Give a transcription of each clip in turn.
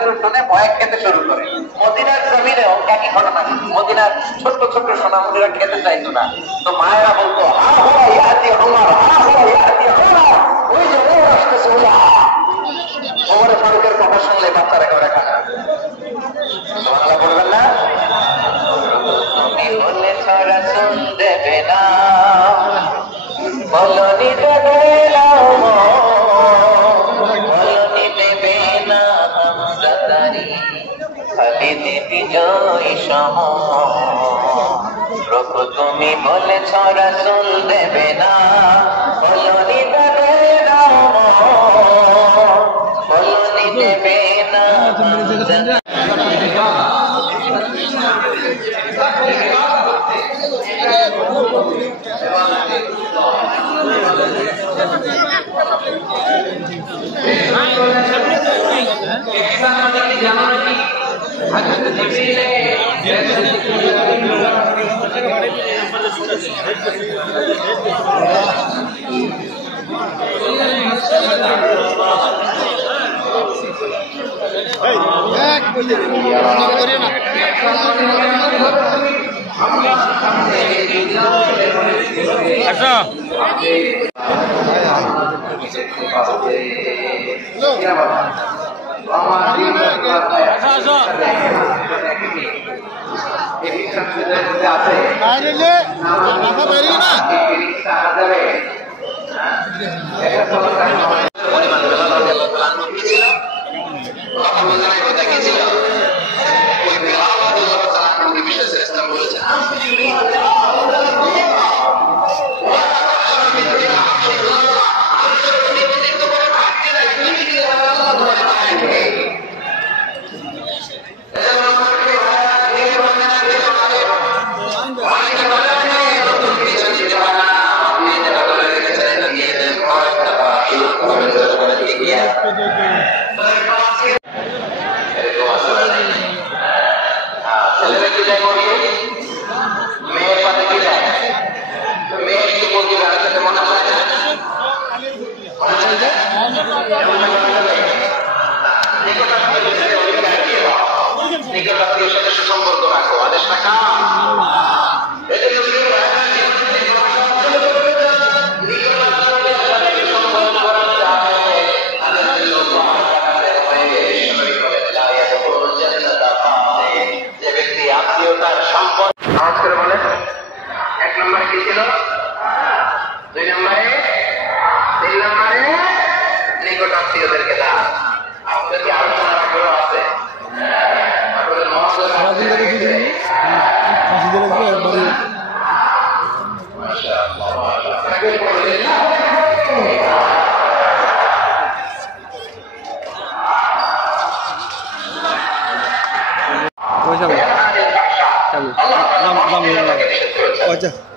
করে শুনে ভয় খেতে শুরু করে। মদিনার জমিনেও একই ঘটনা। মদিনার ছোট্ট ছোট্ট সোনামণিরা খেতে চাইতো না, তো মায়েরা বলতো হা হুয়া ইয়াতি ওমর, হা হুয়া ইয়াতি ওমর, ওই যে ওমর আসতেছে, ওমর ফারুকের কথা শুনলে বাচ্চারা কেউ খায় না। বাংলা বলবেন না? তুমি বলেছ রাসূল দেবে না, বলনি দেবে না, বলনি দেবে না হামজাদারি, খালিদ বিজয় সম। প্রভু তুমি বলেছ রাসূল দেবে না, বলনি দেবে না, বলনি দেবে না হামজাদারি।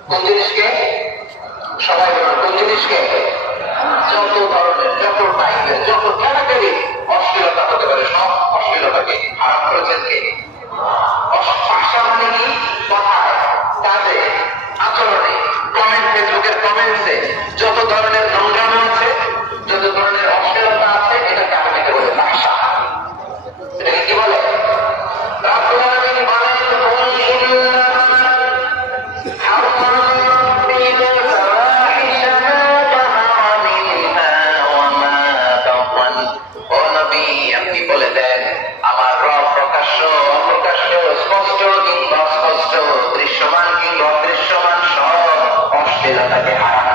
কোন জিনিসকে সবাই কোন জিনিসকে যত ধরনের যত টাইপে যত ক্যাটাগরি অশ্লীলতা হতে পারে সব অশ্লীলতাকে হারাম করেছেন কে? ভাষা মানে কি? কথায়, কাজে, আচরণে, কমেন্টে, লোকের কমেন্টসে যত ধরনের নোংরামো আছে, যত ধরনের অশ্লীলতা আছে, এটাকে আরবিতে বলে ভাষা। এটাকে কি বলে? দৃশ্যমান কিংবা অদৃশ্যমান সব অশ্লীলতাকে হারাম